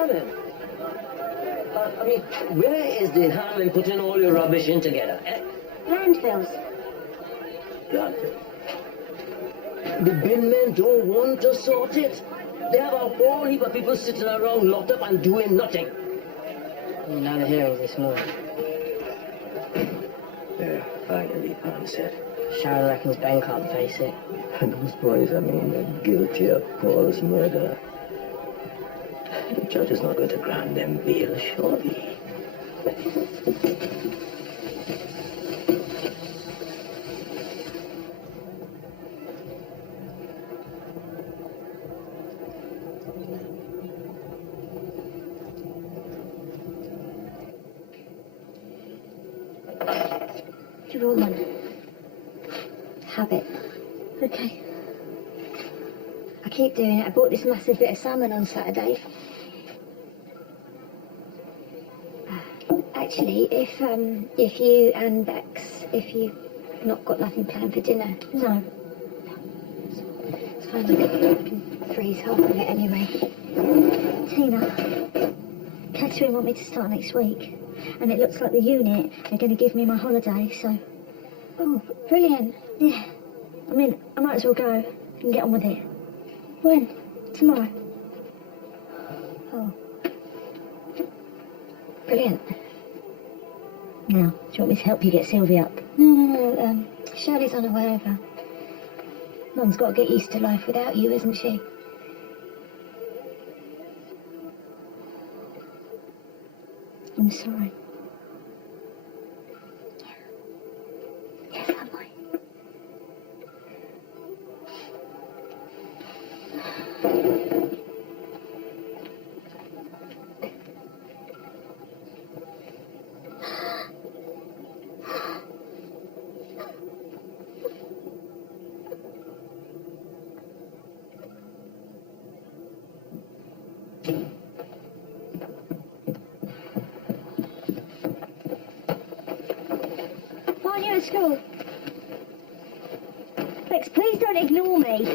now then? I mean, where is the harm in putting all your rubbish in together, eh? Landfills. Landfill. The bin men don't want to sort it. They have a whole heap of people sitting around locked up and doing nothing. Now the hearings this morning. Yeah, finally, Pan said. Sharon reckons Ben can't face it. And those boys, I mean, they're guilty of Paul's murder. The judge is not going to grant them bail, surely. You're all one. Habit. Okay. I keep doing it. I bought this massive bit of salmon on Saturday. Actually, if you and Bex, if you've not got nothing planned for dinner. No. It's fine. I can freeze half of it anyway. Tina, Catherine want me to start next week. And it looks like the unit are going to give me my holiday, so... Oh, brilliant. Yeah. I mean, I might as well go and get on with it. When? Tomorrow. Oh. Brilliant. Now, do you want me to help you get Sylvie up? No. Shirley's unaware of her. Mum's got to get used to life without you, isn't she? I'm sorry. Yes, am I? Why are you at school? Bex, please don't ignore me.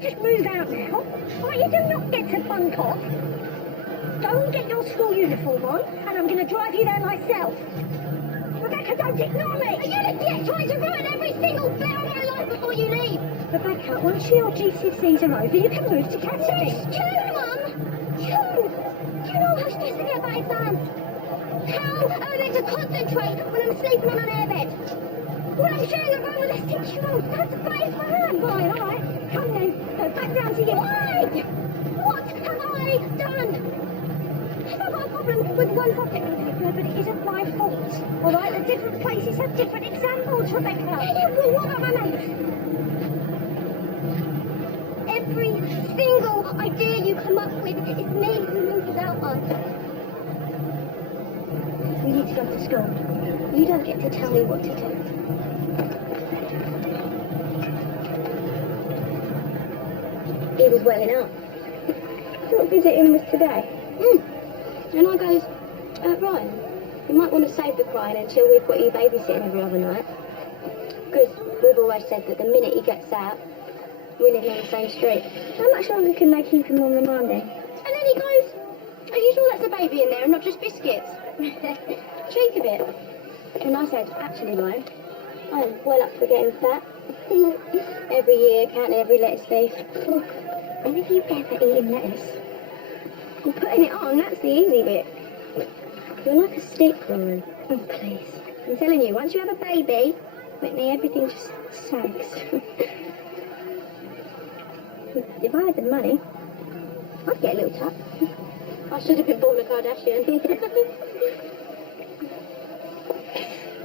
Just move out now. Right, you do not get to bunk off. Go and get your school uniform on, and I'm going to drive you there myself. Rebecca, don't ignore me. Are you an idiot trying to ruin every single bit of my life before you leave? Rebecca, once your GCSEs are over, you can move to Catherine. It's true, Mum. True. Do you know how stressed I get about exams? How am I meant to concentrate when I'm sleeping on an airbed? When I'm sharing a room with a 6-year-old, that's a place for her. Fine, all right. Come then, go back down to you. Why? What have I done? Have I got a problem with one topic? No, but it isn't my fault. All right, the different places have different examples, Rebecca. Yeah, well, what have I made? Every single idea you come up with is me who loses out on. We need to go to school. You don't get to tell me what to do. He was welling up. What visiting was today? And I goes, Ryan, you might want to save the crying until we've got you babysitting every other night. Because we've always said that the minute he gets out, we live in the same street. How much longer can they keep him on remanding? And then he goes, are you sure that's a baby in there and not just biscuits? Cheek of it. And I said, actually, Ryan, I am well up for getting fat. Every year, counting every lettuce leaf. Look, when have you ever eaten lettuce? Well, putting it on, that's the easy bit. You're like a stick, Ryan. Oh, please. I'm telling you, once you have a baby, Whitney, everything just sags. If I had the money, I'd get a little tuck. I should have been born a Kardashian.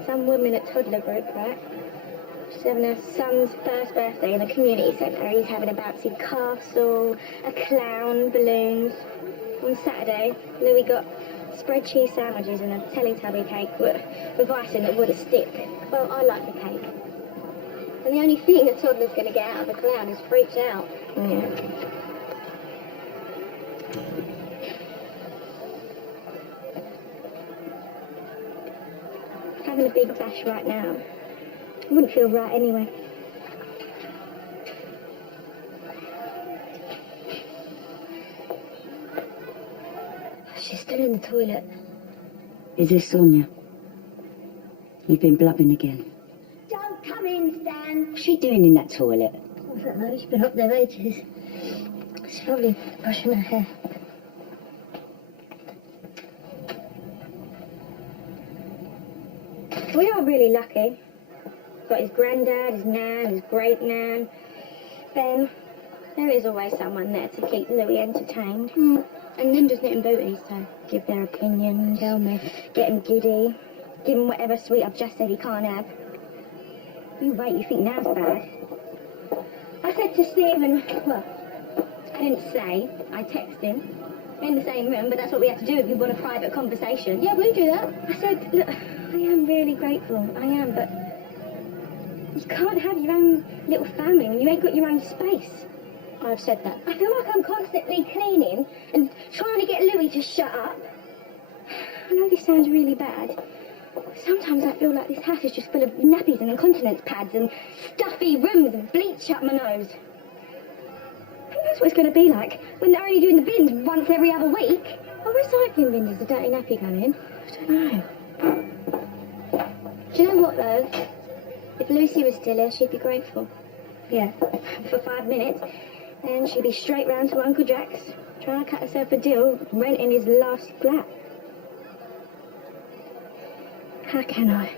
Some woman at toddler group, right? She's having her son's first birthday in a community centre. He's having a bouncy castle, a clown, balloons. On Saturday, Louis got spread cheese sandwiches and a Teletubby cake with icing that would a stick. Well, I like the cake. the only thing a toddler's going to get out of a clown is freaked out. Yeah. Having a big bash right now. It wouldn't feel right anyway. She's still in the toilet. Is this Sonia? You've been blubbing again. Don't come in, Stan. What's she doing in that toilet? I don't know, she's been up there ages. She's probably brushing her hair. We are really lucky. Got his granddad, his nan, his great nan. Ben, there is always someone there to keep Louis entertained. And ninjas knitting booties to give their opinions, tell me, get him giddy, give him whatever sweet I've just said he can't have. You wait, you think now's bad? I said to Stephen, well, I didn't say, I texted him. In the same room, but that's what we have to do if you want a private conversation. Yeah, we do that. I said, look, I am really grateful, I am, but you can't have your own little family when you ain't got your own space. I've said that. I feel like I'm constantly cleaning and trying to get Louis to shut up. I know this sounds really bad. Sometimes I feel like this house is just full of nappies and incontinence pads and stuffy rooms and bleach up my nose. Who knows what it's going to be like when they're only doing the bins once every other week? Oh, recycling bin is the dirty nappy going in? I don't know. Do you know what, though? If Lucy was still here, she'd be grateful. Yeah, for 5 minutes. Then she'd be straight round to Uncle Jack's, trying to cut herself a deal, renting his last flat. How can I?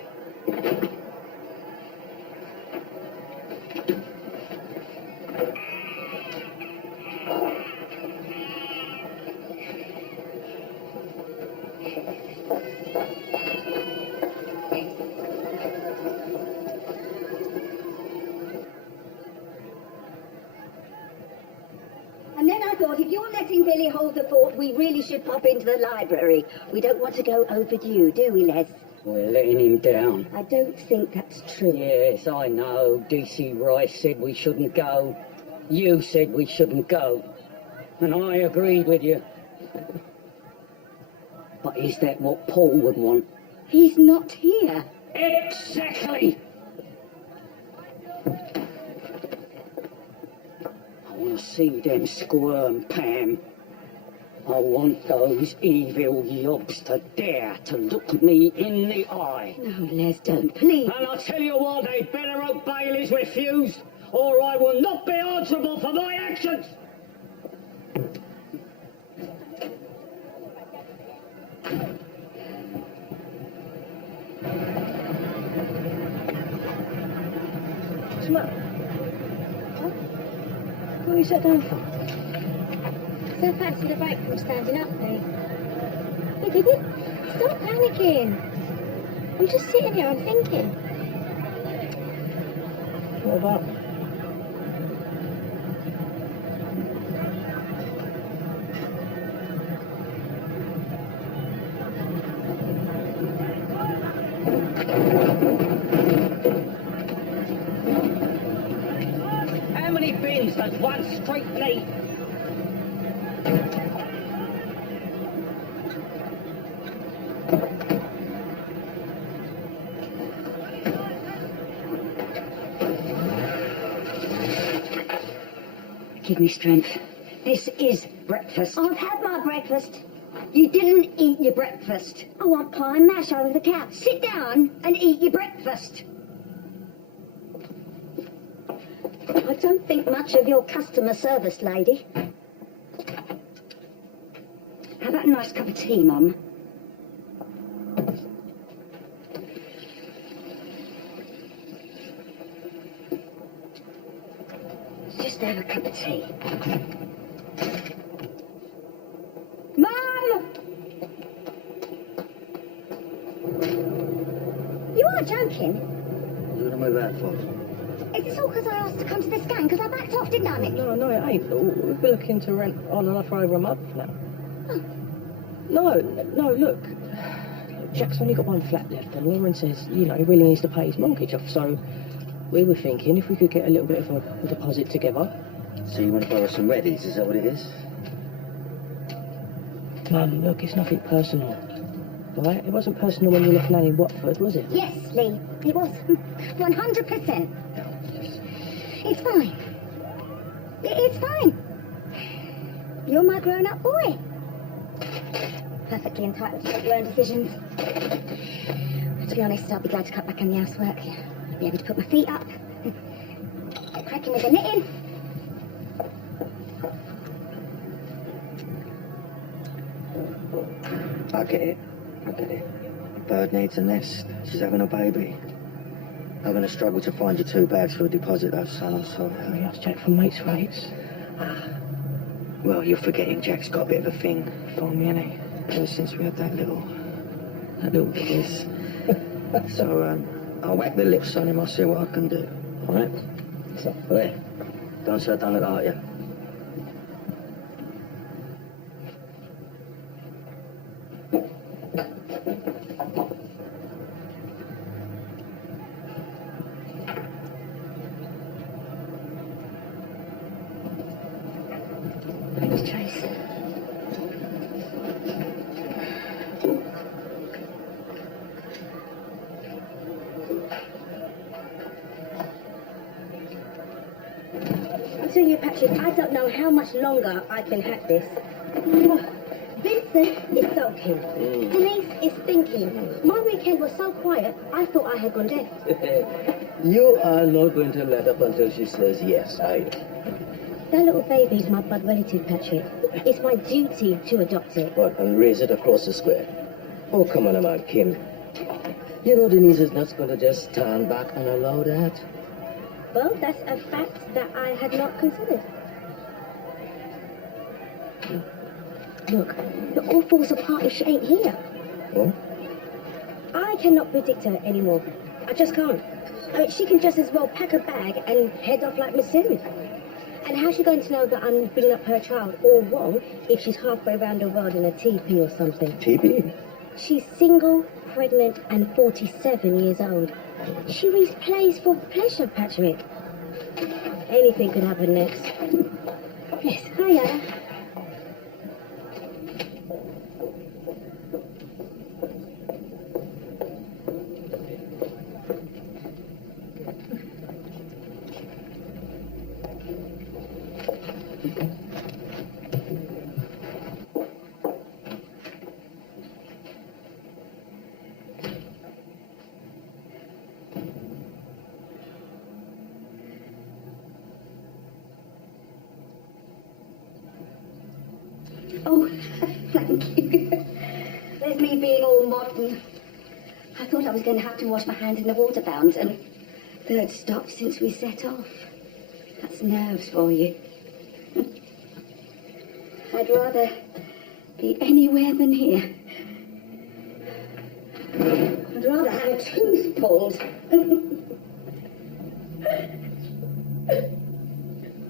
And then I thought, if you're letting Billy hold the fort, we really should pop into the library. We don't want to go overdue, do we, Les? We're letting him down. I don't think that's true. Yes, I know. D.C. Rice said we shouldn't go. You said we shouldn't go. And I agreed with you. But is that what Paul would want? He's not here. Exactly! I want to see them squirm, Pam. I want those evil yobs to dare to look me in the eye. No, Les, don't, please. And I tell you what, they better obey his refused, or I will not be answerable for my actions. What's the matter? Huh? What are you sat down for? So fancy the break from standing up, me. Hey, Diddy, stop panicking. I'm just sitting here, I'm thinking. What about? How many bins does one street need? Give me strength. This is breakfast. I've had my breakfast. You didn't eat your breakfast. I want pie and mash over the couch. Sit down and eat your breakfast. I don't think much of your customer service, lady. How about a nice cup of tea, Mum? Just have a cup of tea. Mum! You are joking. What am I that for? Is this all because I asked to come to this gang? Because I backed off, didn't I, Nick? No, it ain't. We've been looking to rent on and off for over a month now. No, look. Jack's only got one flat left, and Lauren says, he really needs to pay his mortgage off, so We were thinking if we could get a little bit of a deposit together. So you want to borrow some readies, is that what it is? Mum, look, it's nothing personal. Right? It wasn't personal when you were planning Watford, was it? Yes, Lee, it was. 100%. It's fine. It's fine. You're my grown-up boy. Perfectly entitled to make your own decisions. To be honest, I'll be glad to cut back on the housework. I'll be able to put my feet up. Cracking with the knitting. I get it. I get it. A bird needs a nest. She's having a baby. I'm going to struggle to find you 2 bags for a deposit, though, son. I'm sorry. We asked Jack for mates' rates. Well, you're forgetting Jack's got a bit of a thing For me, innit? ever since we had that little kiss. So, I'll whack the lips on him. I'll see what I can do. All right? So, there. Don't say I don't look at you. Thanks, Trace. I tell you, Patrick, I don't know how much longer I can hack this. Vincent is sulking. Denise is thinking. My weekend was so quiet, I thought I had gone deaf. You are not going to let up until she says yes, are you? That little baby's my blood relative, Patrick. It's my duty to adopt it. What, and raise it across the square? Oh, come on, man, Kim. You know Denise is not going to just stand back and allow that. Well, that's a fact that I had not considered. Look, it all falls apart if she ain't here. Oh? I cannot predict her anymore. I just can't. I mean, she can just as well pack a bag and head off like Miss Sue. And how's she going to know that I'm bringing up her child all wrong if she's halfway around the world in a teepee or something? TB? She's single, pregnant, and 47 years old. She reads plays for pleasure, Patrick. Anything could happen next. Yes, hiya. Oh, thank you. There's me being all modern. I thought I was going to have to wash my hands in the water fountain. Third stop since we set off. That's nerves for you. I'd rather be anywhere than here. I'd rather have a tooth pulled.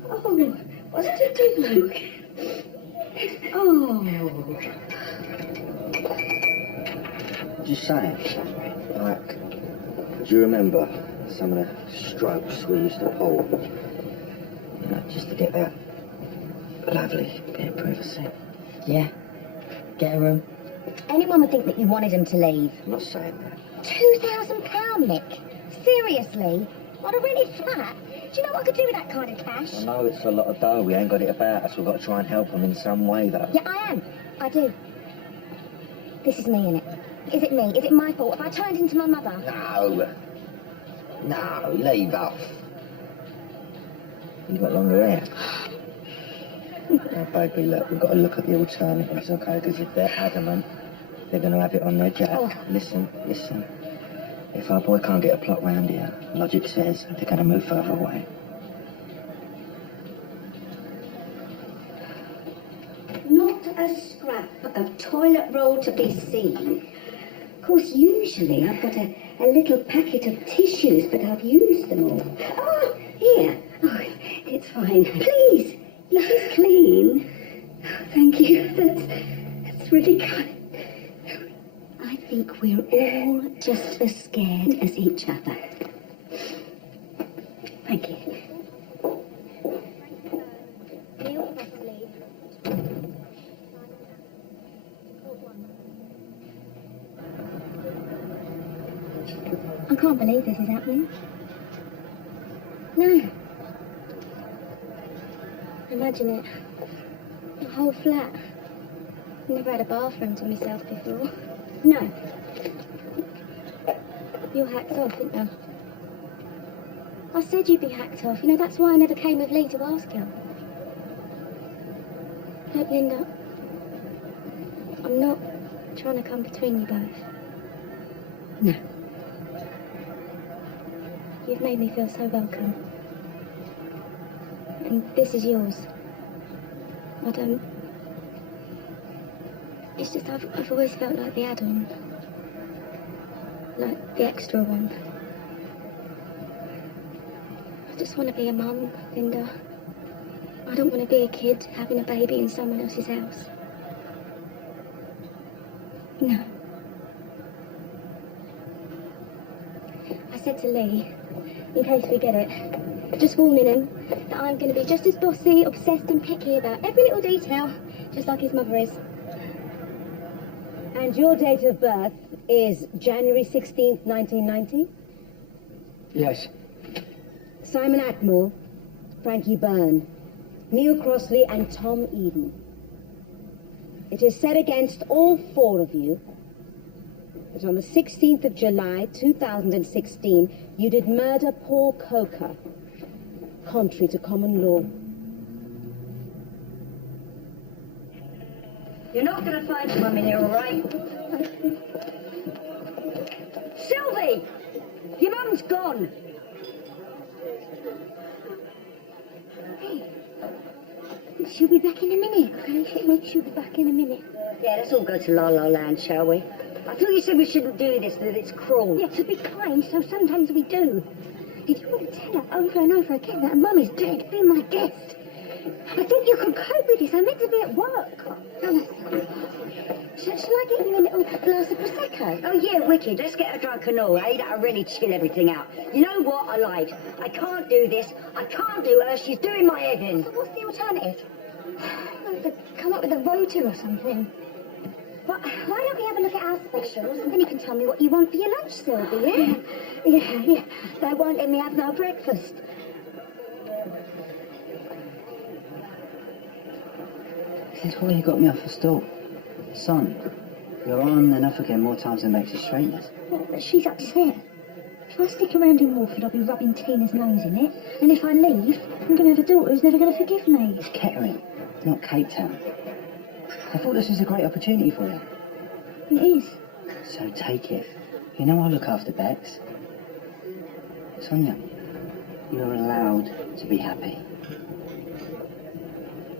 Oh, what's to do? Oh. Just saying, like, do you remember some of the strokes we used to pull? You know, just to get that lovely bit of privacy. Yeah. Get a room. Anyone would think that you wanted him to leave. I'm not saying that. £2,000, Nick. Seriously? On a rented flat? Do you know what I could do with that kind of cash? I know it's a lot of dough. We ain't got it about us. We've got to try and help them in some way, though. Yeah, I am. I do. This is me, innit? Is it me? Is it my fault? Have I turned into my mother? No. No, leave off. You've got longer hair. Now, baby, look, we've got to look at the alternatives, okay? Because if they're adamant, they're going to have it on their jack. Oh. Listen. If our boy can't get a plot round here, logic says they're going to move further away. Not a scrap of toilet roll to be seen. Of course, usually I've got a little packet of tissues, but I've used them all. Oh, here. Oh, it's fine. Please, this is clean. Thank you. That's really kind. I think we're all just as scared as each other. it. Neil Presley. I can't believe this is happening. No. Imagine it. The whole flat. Never had a bathroom to myself before. No. You're hacked off, aren't you? I said you'd be hacked off. You know, that's why I never came with Lee to ask you. Look, Linda. I'm not trying to come between you both. No. You've made me feel so welcome. And this is yours. I don't... It's just I've always felt like the add-on. Like the extra one. I just want to be a mum, Linda. I don't want to be a kid having a baby in someone else's house. No. I said to Lee, in case we get it, just warning him that I'm going to be just as bossy, obsessed and picky about every little detail, just like his mother is. And your date of birth is January 16th, 1990? Yes. Simon Atmore, Frankie Byrne, Neil Crossley and Tom Eden. It is said against all four of you that on the 16th of July 2016 you did murder Paul Coker, contrary to common law. You're not going to find your mum in here, all right? Sylvie! Your mum's gone. Hey, she'll be back in a minute. Okay, she'll be back in a minute. Yeah, let's all go to La La Land, shall we? I thought you said we shouldn't do this, that it's cruel. Yeah, to be kind, so sometimes we do. Did you want to tell her over and over again that Mum is dead? Be my guest. I thought you could cope with this. I'm meant to be at work. Shall I get you a little glass of Prosecco? Oh, yeah, wicked. Let's get her drunk and all, eh? That'll really chill everything out. You know what? I lied. I can't do this. I can't do her. She's doing my head in. So what's the alternative? Come up with a rota or something. Why don't we have a look at our specials and then you can tell me what you want for your lunch, Sylvie, yeah? Yeah. They won't let me have no breakfast. This is why you got me off the stool. Son, you're on and off again more times than makes you straighteners. But she's upset. If I stick around in Walford, I'll be rubbing Tina's nose in it. And if I leave, I'm going to have a daughter who's never going to forgive me. It's Kettering, not Cape Town. I thought this was a great opportunity for you. It is. So take it. You know I'll look after Bex. Sonia, you're allowed to be happy.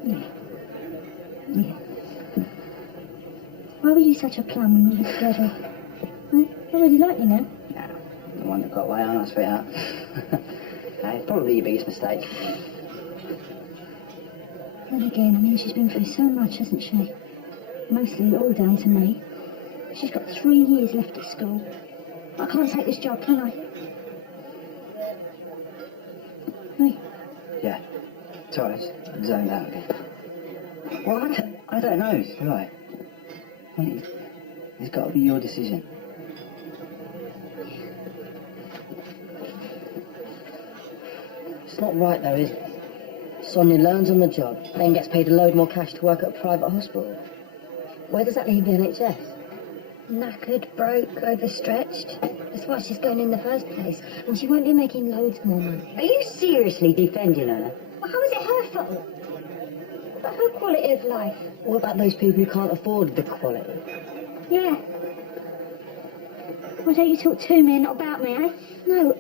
Yeah. Why were you such a plum when we were together? I really like you now. Nah, the one that got away on us, sweetheart. Hey, probably your biggest mistake. Then again, I mean, she's been through so much, hasn't she? Mostly all down to me. She's got 3 years left at school. I can't take this job, can I? Hey, Yeah. Sorry, I just zoned out again. Well, I don't know, do I? I mean, it's got to be your decision. It's not right though, is it? Sonia learns on the job, then gets paid a load more cash to work at a private hospital. Where does that leave the NHS? knackered, broke, overstretched. That's why she's going in the first place. And she won't be making loads more money. Are you seriously defending her? Well, how is it her fault? But her quality of life. What about those people who can't afford the quality? Yeah. Why don't you talk to me and not about me, eh? No,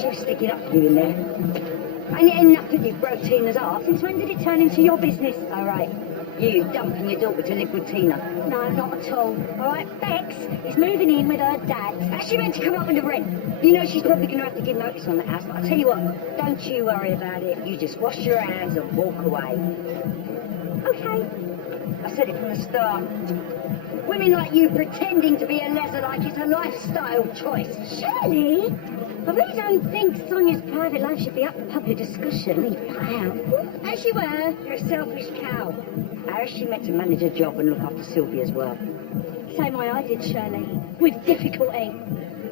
She'll stick it up for you in there. Ain't it enough that you broke Tina's heart? Since when did it turn into your business? All right. You dumping your daughter to live with Tina. No, not at all. All right, Bex is moving in with her dad. How's she meant to come up with the rent? You know she's probably going to have to give notice on the house, but I'll tell you what, don't you worry about it. You just wash your hands and walk away. Okay. I said it from the start. Women like you pretending to be a leather-like is a lifestyle choice. Shirley, I really don't think Sonia's private life should be up for public discussion. Leave that out. As you were, you're a selfish cow. How is she meant to manage a job and look after Sylvia as well? Same way I did, Shirley. With difficulty.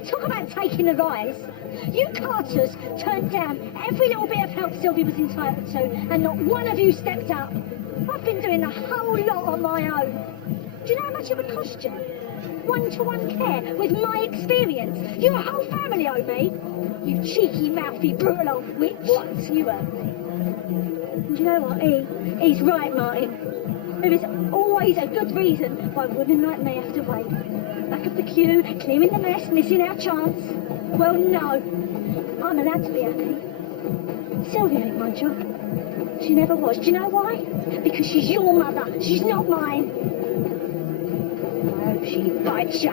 Talk about taking the rise. You Carters turned down every little bit of help Sylvia was entitled to, and not one of you stepped up. I've been doing the whole lot on my own. Do you know how much it would cost you? One-to-one care with my experience. Your whole family owe me. You cheeky, mouthy, brutal old witch. What? You owe me. And you know what? He's right, Martin. There is always a good reason why women like me have to wait. Back of the queue, clearing the mess, missing our chance. Well, no. I'm allowed to be happy. Sylvia ain't my job. She never was. Do you know why? Because she's your mother. She's not mine. I hope she bites you.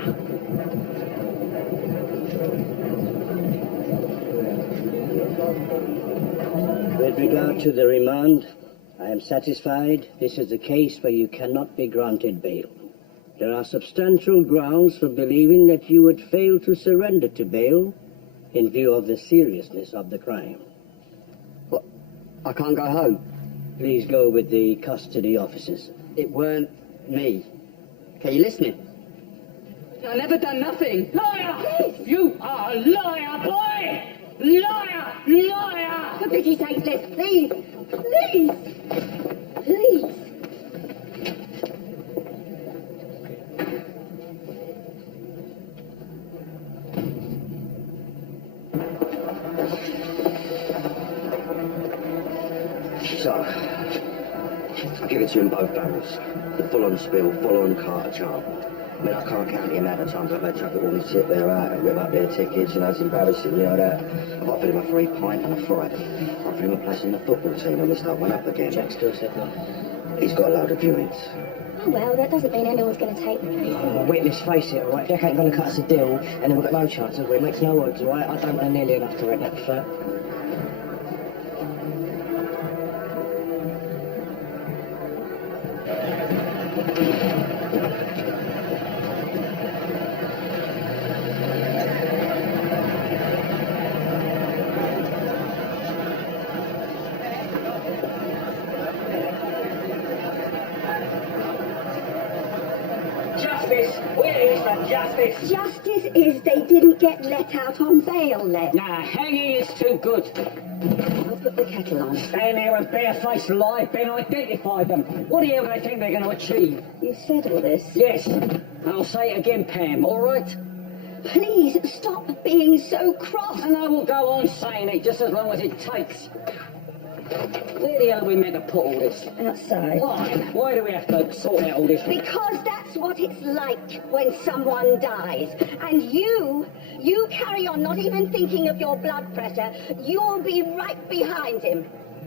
With regard to the remand, I am satisfied this is a case where you cannot be granted bail. There are substantial grounds for believing that you would fail to surrender to bail in view of the seriousness of the crime. What? I can't go home. Please go with the custody officers. It weren't me. Okay, you listening? I never done nothing. Liar! You are a liar, boy! Liar! Liar! For pity's sake, Les, please! Please! Please! So, I'll give it to you in both barrels. The full-on spill, full-on Carter charm. I mean, I can't count the amount of times I've had chuck it all sit there out and rip up their tickets, you know, it's embarrassing, you know that. I've offered him a free pint and a fright. I offered him a place in the football team and we start one up again. Jack still said that. He's got a load of viewings. Oh, well, that doesn't mean anyone's going to take the case. Oh, wait, let's face it, all right? Jack ain't going to cut us a deal, and then we've got no chance, have we? It makes no odds, all right? I don't know nearly enough to rent that flat. Justice! Where is the justice? Justice is they didn't get let out on bail, Les. Nah, hanging is too good. I'll put the kettle on. Stand there and barefaced lie, Ben identified them. What the hell do they think they're going to achieve? You said all this. Yes, I'll say it again, Pam, all right? Please stop being so cross. And I will go on saying it just as long as it takes. Where the hell are we meant to put all this? Outside. Why? Why do we have to sort out all this? Because that's what it's like when someone dies. And you carry on not even thinking of your blood pressure. You'll be right behind him.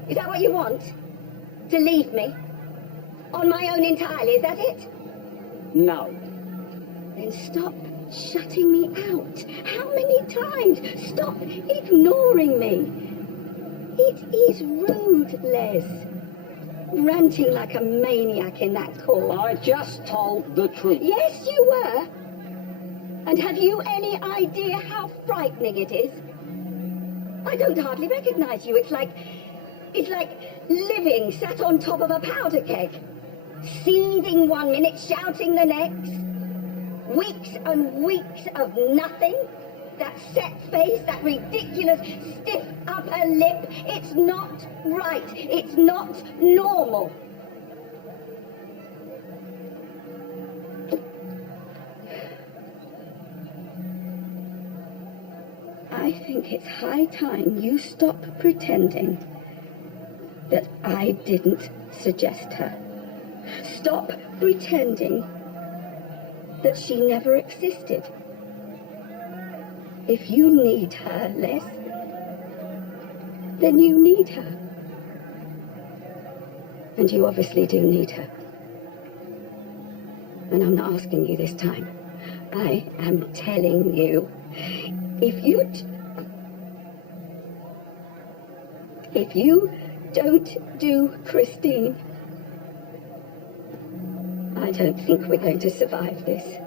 Is that what you want? To leave me? On my own entirely, is that it? No. Then stop shutting me out. How many times? Stop ignoring me. It is rude, Les. Ranting like a maniac in that call. I just told the truth. Yes, you were. And have you any idea how frightening it is? I don't hardly recognize you. It's like living sat on top of a powder keg. Seething one minute, shouting the next. Weeks and weeks of nothing. That set face, that ridiculous stiff upper lip. It's not right. It's not normal. I think it's high time you stop pretending that I didn't suggest her. Stop pretending that she never existed. If you need her, Les, then you need her. And you obviously do need her. And I'm not asking you this time. I am telling you, if you don't do Christine, I don't think we're going to survive this.